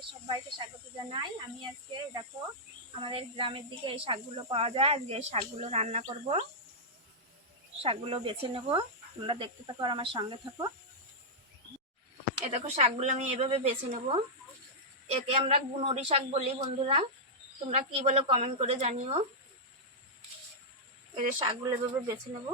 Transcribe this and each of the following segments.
আপনাদের সবাইকে স্বাগত জানাই। আমি আজকে দেখো আমাদের গ্রামের দিকে এই শাকগুলো পাওয়া যায়। আজকে এই শাকগুলো রান্না করব। শাকগুলো বেছে নেব, তোমরা দেখতে থাকো আর আমার সঙ্গে থাকো। এই দেখো শাকগুলো আমি এভাবে বেছে নেব। একে আমরা গুনরি শাক বলি বন্ধুরা, তোমরা কি বলে কমেন্ট করে জানিও। এই শাকগুলো এভাবে বেছে নেব।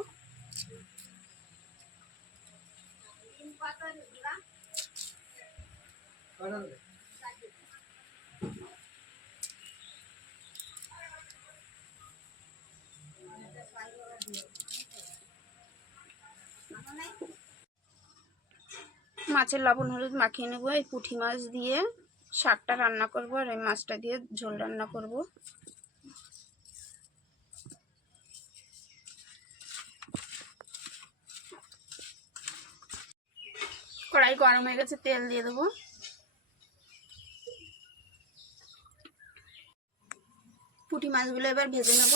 মাছের লবণ হলুদ মাখিয়ে নেবো। এই পুঁটি মাছ দিয়ে শাকটা রান্না করব আর এই মাছটা দিয়ে ঝোল রান্না করব। কড়াই গরম হয়ে গেছে, তেল দিয়ে দেবো। পুঁটি মাছগুলো এবার ভেজে নেব।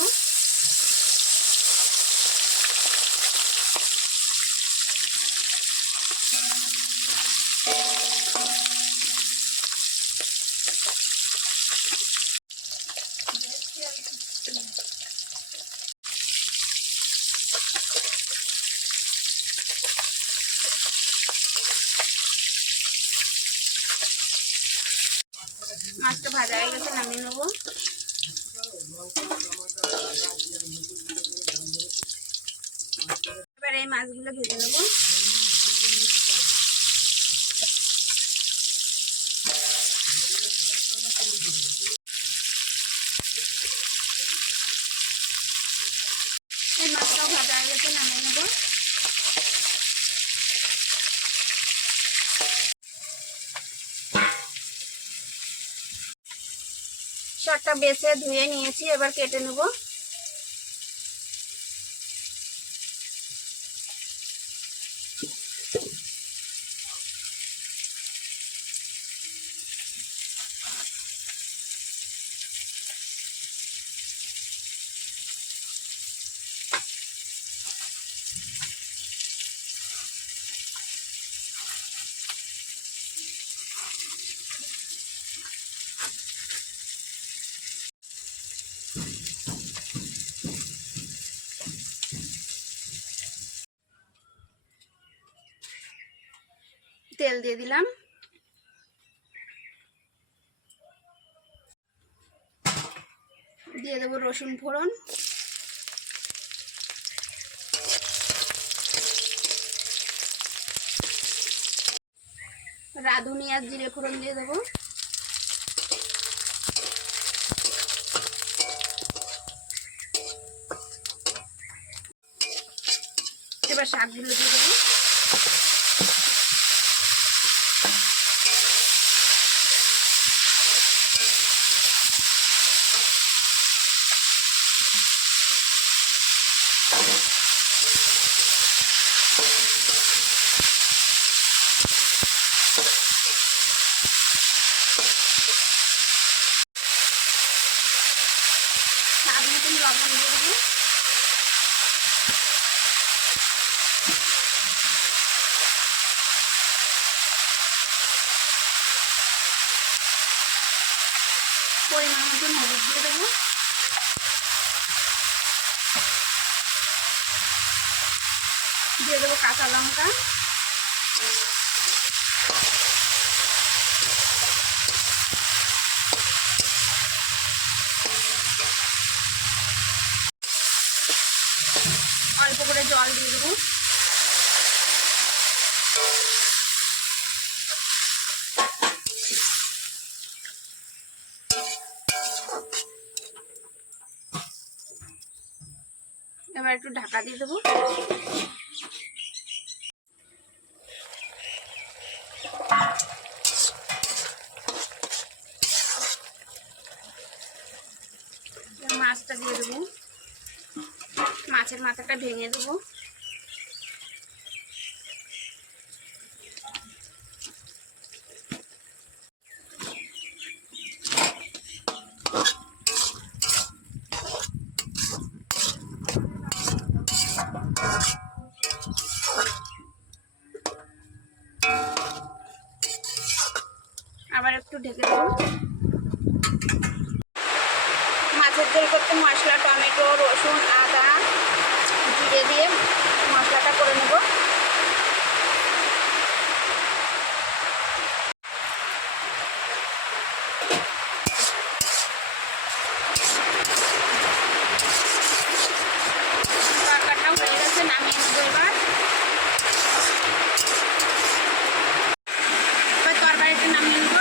মাছটা ভাজা হয়ে গেছে, নামিয়ে নেবো। এবার এই মাছগুলো ভেজে নেবো। এই মাছটাও ভাজা হয়ে গেছে, নামিয়ে নেবো। শাকটা বেছে ধুয়ে নিয়েছি, এবার কেটে নেব। তেল দিয়ে দিলাম। দিয়ে দেবো রসুন ফোড়ন, রাঁধুনি আর জিরে ফোড়ন দিয়ে দেবো। এবার শাকগুলো দিয়ে দেবো। স্বাদ মতন লবণ দিয়ে দেবো। পরিমাণ মতন হলুদ দিয়ে দেবো। দিয়ে দেবো কাঁচা লঙ্কা, অল্প করে জল দিয়ে দেবো। এবার একটু ঢাকা দিয়ে দেবো। মাছটা দিয়ে দেবো। মাছের মাথাটা ভেঙে দেবো। আবার একটু ঢেকে দেবো। মাছের ঝোল করতে মশলা টমেটো রসুন আদা জিরে দিয়ে মশলাটা করে নেব। তরকারিটাও হয়ে গেছে, নামিয়ে নেব। এবার তরকারিটা নামিয়ে নেব।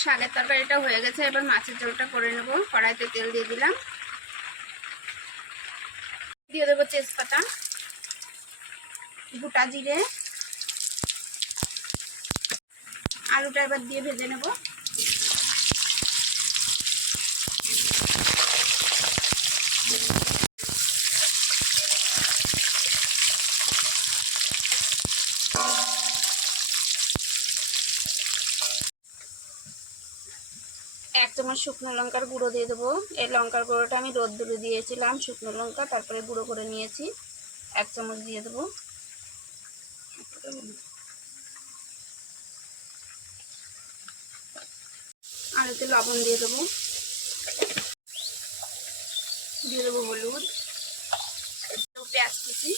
শাকের তরকারিটা হয়ে গেছে, এবার মাছের ঝোলটা করে নেব। কড়াইতে তেল দিয়ে দিলাম, দিয়ে দেবো তেজপাতা গোটা জিরে, আলুটা এবার দিয়ে ভেজে নেব। এক চামচ শুকনো লঙ্কার গুঁড়ো দিয়ে দেবো। এই লঙ্কার গুঁড়োটা আমি রোদ্দুরে দিয়েছিলাম, শুকনো লঙ্কা তারপরে গুঁড়ো করে নিয়েছি। 1 চামচ দিয়ে দেবো। আলুতে লবণ দিয়ে দেবো, দিয়ে দেবো হলুদ, পেঁয়াজ কুচি,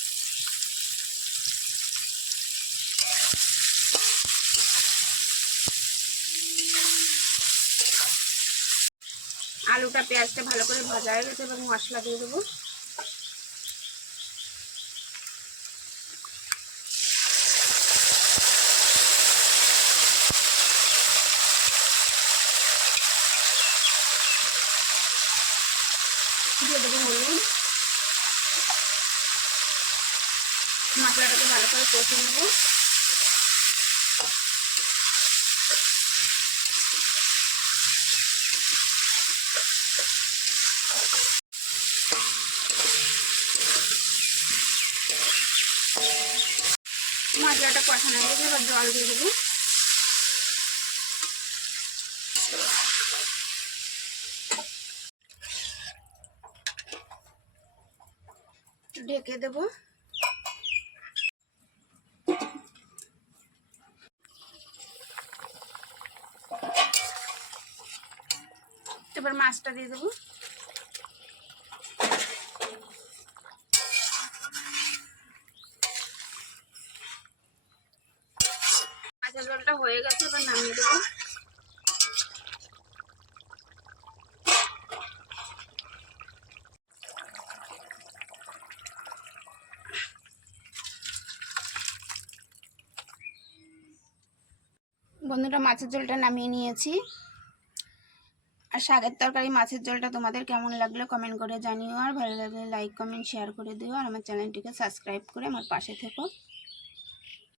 আলুটা পেঁয়াজটা ভালো করে ভাজা হয়ে গেছে, এবার মশলা দিয়ে দেবো। দিয়ে দেবো হলুদ, মশলাটাকে ভালো করে কষে নেবো। মশলাটা কষানো হয়ে গেছে, এবার জল দিয়ে দেবো। ঢেকে দেবো। এবার মাছটা দিয়ে দেবো। মাছের ঝোলটা হয়ে গেছে, এবার নামিয়ে দেবো। বন্ধুরা, মাছের ঝোলটা নামিয়ে নিয়েছি। আর শাকের তরকারি মাছের ঝোলটা তোমাদের কেমন লাগলো কমেন্ট করে জানিও। আর ভালো লাগলে লাইক কমেন্ট শেয়ার করে দিও। আর আমার চ্যানেলটিকে সাবস্ক্রাইব করে আমার পাশে থেকো।